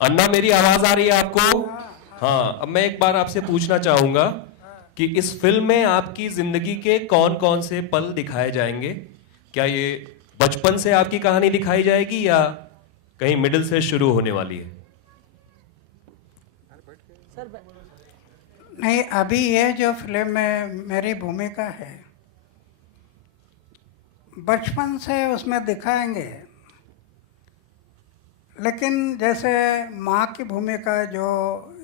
अन्ना, मेरी आवाज आ रही है आपको? हाँ, अब मैं एक बार आपसे पूछना चाहूंगा कि इस फिल्म में आपकी जिंदगी के कौन कौन से पल दिखाए जाएंगे? क्या ये बचपन से आपकी कहानी दिखाई जाएगी या कहीं मिडिल से शुरू होने वाली है? नहीं, अभी ये जो फिल्म में मेरी भूमिका है बचपन से उसमें दिखाएंगे, लेकिन जैसे माँ की भूमिका जो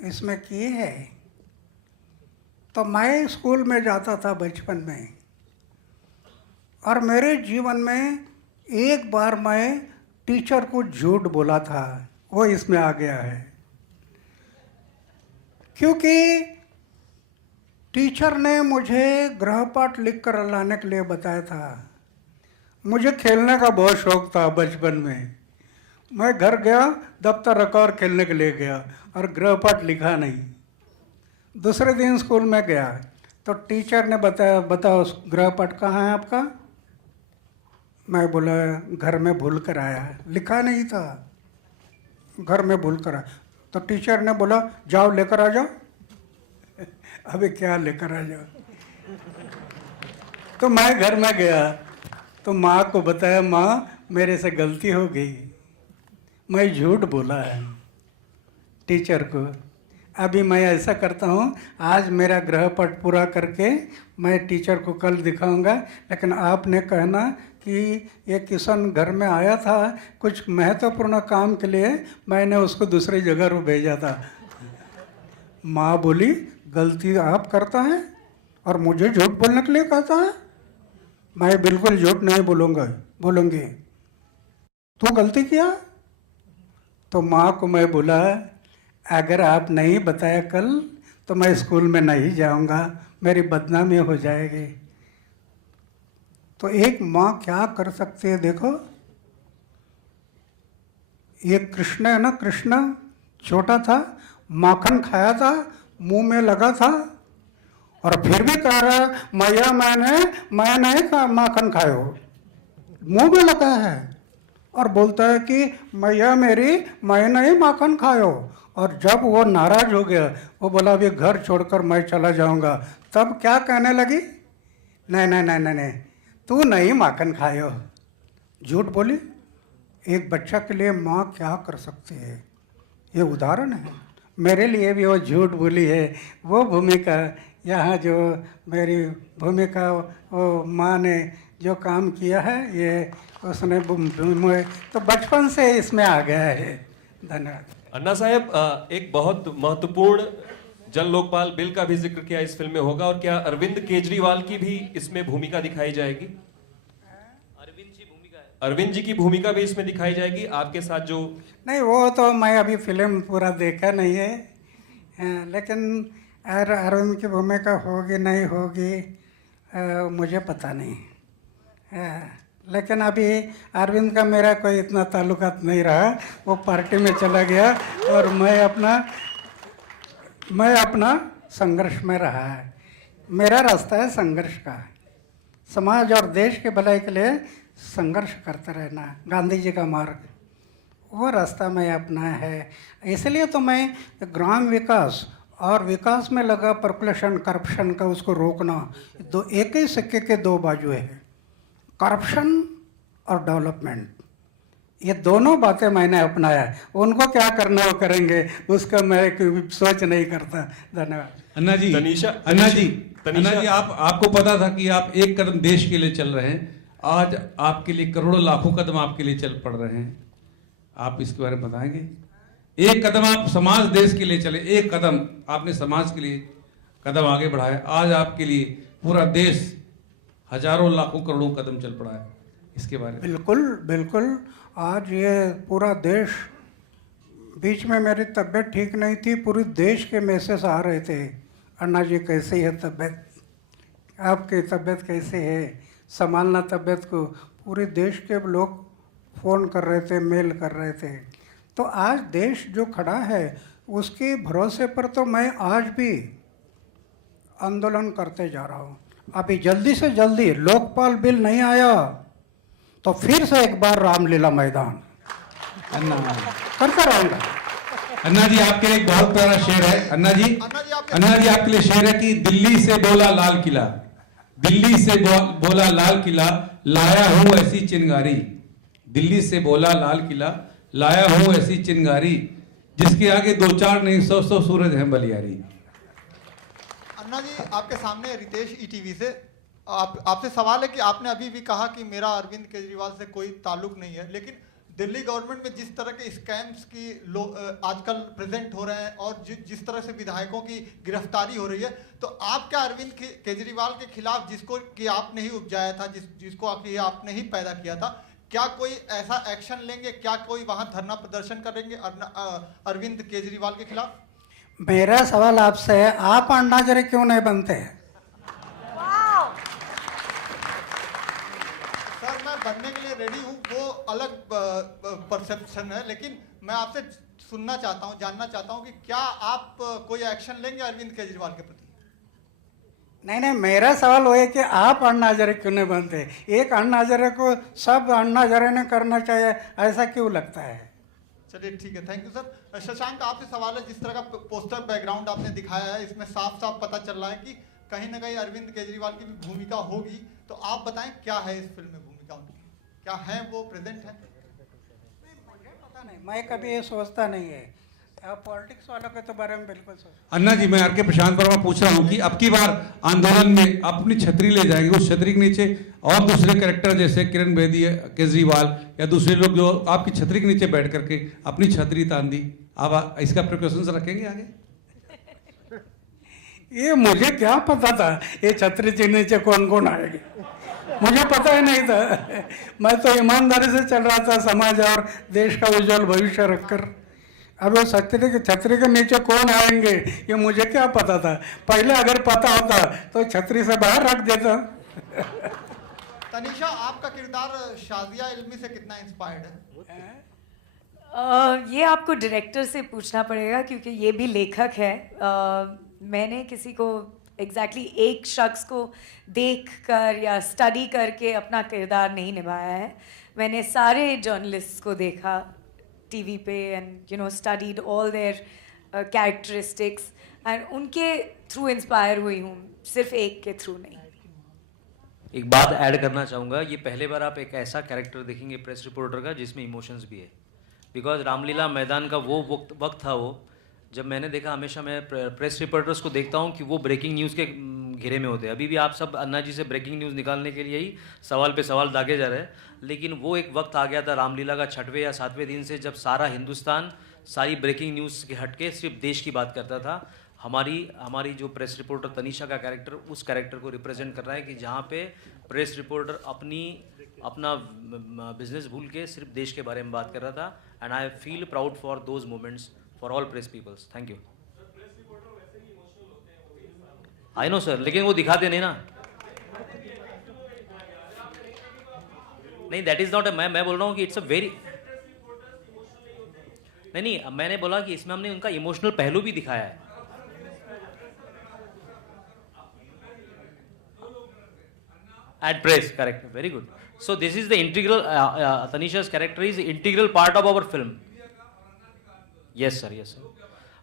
इसमें की है, तो मैं स्कूल में जाता था बचपन में, और मेरे जीवन में एक बार मैं टीचर को झूठ बोला था, वो इसमें आ गया है। क्योंकि टीचर ने मुझे गृहपाठ लिख कर लाने के लिए बताया था। मुझे खेलने का बहुत शौक था बचपन में। मैं घर गया, दफ्तर रखा और खेलने के लिए गया, और गृहपाठ लिखा नहीं। दूसरे दिन स्कूल में गया तो टीचर ने बताया, बताओ गृहपाठ कहाँ है आपका? मैं बोला घर में भूल कर आया, लिखा नहीं था, घर में भूल कर आया। तो टीचर ने बोला जाओ लेकर आ जाओ। अभी क्या लेकर आ जाओ? तो मैं घर में गया तो माँ को बताया, माँ मेरे से गलती हो गई, मैं झूठ बोला है टीचर को। अभी मैं ऐसा करता हूँ, आज मेरा गृहपाठ पूरा करके मैं टीचर को कल दिखाऊंगा, लेकिन आपने कहना कि ये किशन घर में आया था कुछ महत्वपूर्ण काम के लिए, मैंने उसको दूसरी जगह को भेजा था। माँ बोली गलती आप करता है और मुझे झूठ बोलने के लिए कहता है? मैं बिल्कुल झूठ नहीं बोलूँगी। तू गलती किया? तो माँ को मैं बोला अगर आप नहीं बताया कल तो मैं स्कूल में नहीं जाऊँगा, मेरी बदनामी हो जाएगी। तो एक माँ क्या कर सकती है देखो। ये कृष्ण है ना, कृष्ण छोटा था, माखन खाया था, मुंह में लगा था, और फिर भी कह रहा है मैया मैं नहीं खा माखन खायो, मुंह में लगा है, और बोलता है कि मैया मेरी मैं नहीं माखन खायो। और जब वो नाराज हो गया, वो बोला अभी घर छोड़कर मैं चला जाऊंगा, तब क्या कहने लगी? नहीं नहीं नहीं नहीं नहीं, तू नहीं माखन खायो। झूठ बोली। एक बच्चा के लिए माँ क्या कर सकती है, ये उदाहरण है। मेरे लिए भी वो झूठ बोली है, वो भूमिका यहाँ जो मेरी भूमिका वो माँ ने जो काम किया है, ये उसने तो बचपन से इसमें आ गया है। धन्यवाद। अन्ना साहब, एक बहुत महत्वपूर्ण जन लोकपाल बिल का भी जिक्र किया इस फिल्म में होगा, और क्या अरविंद केजरीवाल की भी इसमें भूमिका दिखाई जाएगी? अरविंद जी की भूमिका भी इसमें दिखाई जाएगी आपके साथ जो? नहीं, वो तो मैं अभी फिल्म पूरा देखा नहीं है, लेकिन अरविंद की भूमिका होगी नहीं होगी मुझे पता नहीं। लेकिन अभी अरविंद का मेरा कोई इतना ताल्लुकात नहीं रहा, वो पार्टी में चला गया और मैं अपना संघर्ष में रहा है। मेरा रास्ता है संघर्ष का, समाज और देश के भलाई के लिए संघर्ष करते रहना, गांधी जी का मार्ग, वो रास्ता मैं अपना है। इसलिए तो मैं ग्राम विकास और विकास में लगा पर्कुलेशन करप्शन का उसको रोकना, दो एक ही सिक्के के दो बाजू है, करप्शन और डेवलपमेंट, ये दोनों बातें मैंने अपनाया है। उनको क्या करना वो करेंगे, उसका मैं सोच नहीं करता। धन्यवाद। अन्ना जी, अन्ना जी, आपको पता था कि आप एक कदम देश के लिए चल रहे हैं, आज आपके लिए करोड़ों लाखों कदम आपके लिए चल पड़ रहे हैं, आप इसके बारे में बताएंगे? एक कदम आप समाज देश के लिए चले, एक कदम आपने समाज के लिए कदम आगे बढ़ाया, आज आपके लिए पूरा देश हजारों लाखों करोड़ों कदम चल पड़ा है, इसके बारे में? बिल्कुल बिल्कुल। आज ये पूरा देश, बीच में मेरी तबीयत ठीक नहीं थी, पूरे देश के मैसेज आ रहे थे, अन्ना जी कैसी है तबीयत, आपकी तबीयत कैसी है, संभालना तबीयत को। पूरे देश के लोग फ़ोन कर रहे थे, मेल कर रहे थे। तो आज देश जो खड़ा है उसके भरोसे पर तो मैं आज भी आंदोलन करते जा रहा हूँ। अभी जल्दी से जल्दी लोकपाल बिल नहीं आया तो फिर से एक बार रामलीला मैदान करता रहूँगा। अन्ना जी आपके लिए एक बहुत प्यारा शेर है। अन्ना जी आपके लिए शेर है कि दिल्ली से बोला लाल किला, दिल्ली से बोला लाल किला, लाया हूं ऐसी चिंगारी। दिल्ली से बोला लाल किला, लाया हूं ऐसी चिंगारी, जिसके आगे दो चार नहीं 100 सूरज हैं बलियारी। अन्ना जी आपके सामने रितेश ईटीवी से आपसे सवाल है कि आपने अभी भी कहा कि मेरा अरविंद केजरीवाल से कोई ताल्लुक नहीं है, लेकिन दिल्ली गवर्नमेंट में जिस तरह के स्कैम्स की आजकल प्रेजेंट हो रहे हैं और जिस तरह से विधायकों की गिरफ्तारी हो रही है, तो आप क्या अरविंद केजरीवाल के खिलाफ, जिसको कि आपने ही उपजाया था, जिसको आपने ही पैदा किया था, क्या कोई ऐसा एक्शन लेंगे? क्या कोई वहां धरना प्रदर्शन करेंगे अरविंद केजरीवाल के खिलाफ? मेरा सवाल आपसे है, आप अन्ना हजारे क्यों नहीं बनते? सर मैं बनने के लिए रेडी हूँ, वो अलग परसेप्शन है, लेकिन मैं आपसे सुनना चाहता हूँ, जानना चाहता हूँ कि क्या आप कोई एक्शन लेंगे अरविंद केजरीवाल के प्रति? नहीं, मेरा सवाल वो है कि आप अन्ना हजारे क्यों नहीं बनते? एक अन्ना हजारे को सब अन्ना हजारे ने करना चाहिए, ऐसा क्यों लगता है? चलिए ठीक है, थैंक यू सर। शशांक आपसे सवाल है, जिस तरह का पोस्टर बैकग्राउंड आपने दिखाया है, इसमें साफ साफ पता चल रहा है कि कहीं ना कहीं अरविंद केजरीवाल की भी भूमिका होगी, तो आप बताएं क्या है इस फिल्म में भूमिका उनकी, क्या है वो प्रेजेंट है? मुझे पता नहीं, मैं कभी ये सोचता नहीं है, पॉलिटिक्स वालों के तो बारे में बिल्कुल सोच। अन्ना जी मैं आर.के. प्रशांत वर्मा पूछ रहा हूँ कि अब की बार आंदोलन में अपनी छतरी ले जाएंगे, उस छतरी के नीचे और दूसरे कैरेक्टर जैसे किरण बेदी, केजरीवाल या दूसरे लोग जो आपकी छतरी के नीचे बैठ करके अपनी छतरी तान दी, आप इसका प्रिकॉशंस रखेंगे आगे? ये मुझे क्या पता था ये छतरी के नीचे कौन कौन आएगी, मुझे पता ही नहीं था। मैं तो ईमानदारी से चल रहा था, समाज और देश का उज्जवल भविष्य रखकर। अब वो छतरी के नीचे कौन आएंगे ये मुझे क्या पता था? पहले अगर पता होता तो छतरी से बाहर रख देता। तनीषा आपका किरदार शाजिया इल्मी से कितना इंस्पायर्ड है? ये आपको डायरेक्टर से पूछना पड़ेगा, क्योंकि ये भी लेखक है। मैंने किसी को एग्जैक्टली एक शख्स को देखकर या स्टडी करके अपना किरदार नहीं निभाया है। मैंने सारे जर्नलिस्ट को देखा टीवी पे and studied all there characteristics and उनके थ्रू इंस्पायर हुई हूँ, सिर्फ एक के थ्रू नहीं। एक बात ऐड करना चाहूँगा, ये पहले बार आप एक ऐसा कैरेक्टर देखेंगे प्रेस रिपोर्टर का जिसमें इमोशंस भी है, बिकॉज रामलीला मैदान का वो वक्त था वो जब मैंने देखा, हमेशा मैं प्रेस रिपोर्टर्स को देखता हूँ कि वो ब्रेकिंग न्यूज़ के घेरे में होते हैं। अभी भी आप सब अन्ना जी से ब्रेकिंग न्यूज़ निकालने के लिए ही सवाल पे सवाल दागे जा रहे हैं, लेकिन वो एक वक्त आ गया था रामलीला का 6वें या 7वें दिन से, जब सारा हिंदुस्तान सारी ब्रेकिंग न्यूज़ के हटके सिर्फ देश की बात करता था। हमारी जो प्रेस रिपोर्टर तनीषा का कैरेक्टर उस कैरेक्टर को रिप्रेजेंट कर रहा है कि जहाँ पे प्रेस रिपोर्टर अपना बिजनेस भूल के सिर्फ देश के बारे में बात कर रहा था। And I feel proud for those moments for all press peoples. Thank you. I know sir, लेकिन वो दिखाते नहीं ना। नहीं, दैट इज नॉट मैं बोल रहा हूँ कि इट्स अ वेरी नहीं, मैंने बोला कि इसमें हमने उनका इमोशनल पहलू भी दिखाया है। At press, correct, very good. So this is the integral, Tanisha's character is integral part of our film. Yes sir, yes sir.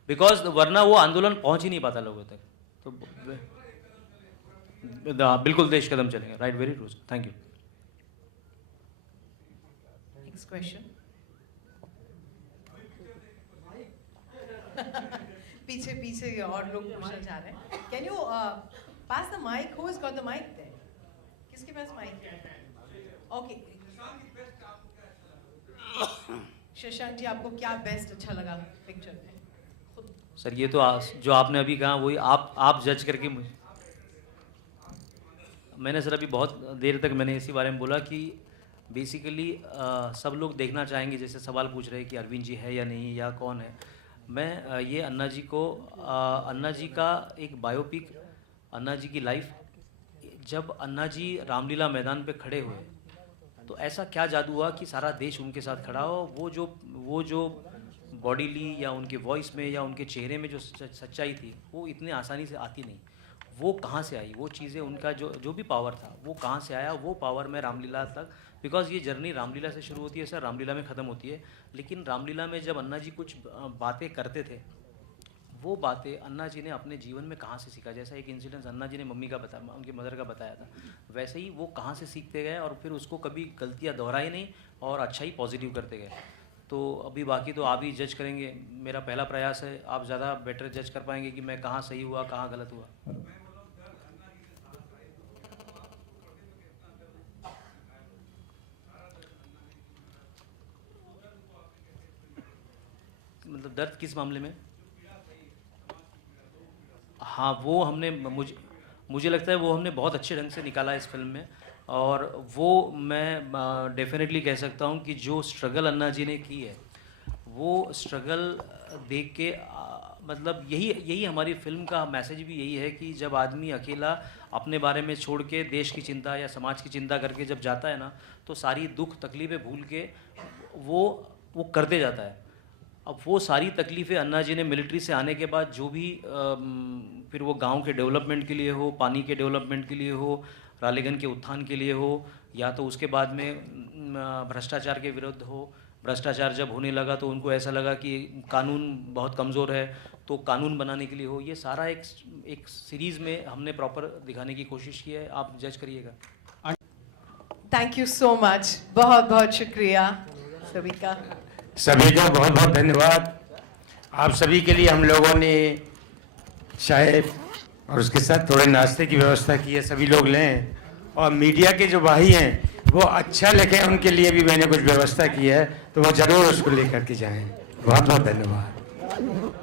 Because वरना वो आंदोलन पहुंच ही नहीं पाता लोगों तक, तो बिल्कुल देश कदम चलेंगे। Right, very true, thank you. Next question. पीछे और लोग पूछना चाह रहे हैं। Can you pass the mic? Who has got the mic there? किसके पास माइक है? ओके, शशांक जी आपको क्या बेस्ट अच्छा लगा पिक्चर में? सर ये तो जो आपने अभी कहा वही आप जज करके मुझे, मैंने सर अभी बहुत देर तक मैंने इसी बारे में बोला कि बेसिकली सब लोग देखना चाहेंगे, जैसे सवाल पूछ रहे हैं कि अरविंद जी है या नहीं या कौन है। मैं ये अन्ना जी का एक बायोपिक, अन्ना जी की लाइफ, जब अन्ना जी रामलीला मैदान पे खड़े हुए तो ऐसा क्या जादू हुआ कि सारा देश उनके साथ खड़ा हो। वो जो बॉडीली या उनके वॉइस में या उनके चेहरे में जो सच्चाई थी वो इतने आसानी से आती नहीं। वो कहाँ से आई, वो चीज़ें, उनका जो भी पावर था वो कहाँ से आया, वो पावर मैं रामलीला तक, बिकॉज ये जर्नी रामलीला से शुरू होती है सर, रामलीला में ख़त्म होती है, लेकिन रामलीला में जब अन्ना जी कुछ बातें करते थे, वो बातें अन्ना जी ने अपने जीवन में कहाँ से सीखा। जैसा एक इंसिडेंस अन्ना जी ने मम्मी का बताया, उनकी मदर का बताया था, वैसे ही वो कहाँ से सीखते गए और फिर उसको कभी गलतियाँ दोहराई नहीं और अच्छा ही पॉजिटिव करते गए। तो अभी बाकी तो आप ही जज करेंगे, मेरा पहला प्रयास है, आप ज़्यादा बेटर जज कर पाएंगे कि मैं कहाँ सही हुआ कहाँ गलत हुआ। मतलब दर्द किस मामले में? हाँ, वो हमने मुझे लगता है वो हमने बहुत अच्छे ढंग से निकाला इस फिल्म में, और वो मैं डेफिनेटली कह सकता हूँ कि जो स्ट्रगल अन्ना जी ने की है, वो स्ट्रगल देख के मतलब यही हमारी फिल्म का मैसेज भी यही है कि जब आदमी अकेला अपने बारे में छोड़ के देश की चिंता या समाज की चिंता करके जब जाता है ना, तो सारी दुख तकलीफ़ें भूल के वो करते जाता है। अब वो सारी तकलीफ़ें अन्ना जी ने मिलिट्री से आने के बाद जो भी फिर वो गांव के डेवलपमेंट के लिए हो, पानी के डेवलपमेंट के लिए हो, रालेगन के उत्थान के लिए हो, या तो उसके बाद में भ्रष्टाचार के विरुद्ध हो। भ्रष्टाचार जब होने लगा तो उनको ऐसा लगा कि कानून बहुत कमज़ोर है, तो कानून बनाने के लिए हो। ये सारा एक सीरीज़ में हमने प्रॉपर दिखाने की कोशिश की है, आप जज करिएगा। थैंक यू सो मच, बहुत बहुत शुक्रिया सभी का। सभी का बहुत बहुत धन्यवाद। आप सभी के लिए हम लोगों ने चाय और उसके साथ थोड़े नाश्ते की व्यवस्था की है, सभी लोग लें। और मीडिया के जो भाई हैं वो अच्छा लिखें, उनके लिए भी मैंने कुछ व्यवस्था की है, तो वो ज़रूर उसको लेकर के जाएं। बहुत बहुत धन्यवाद।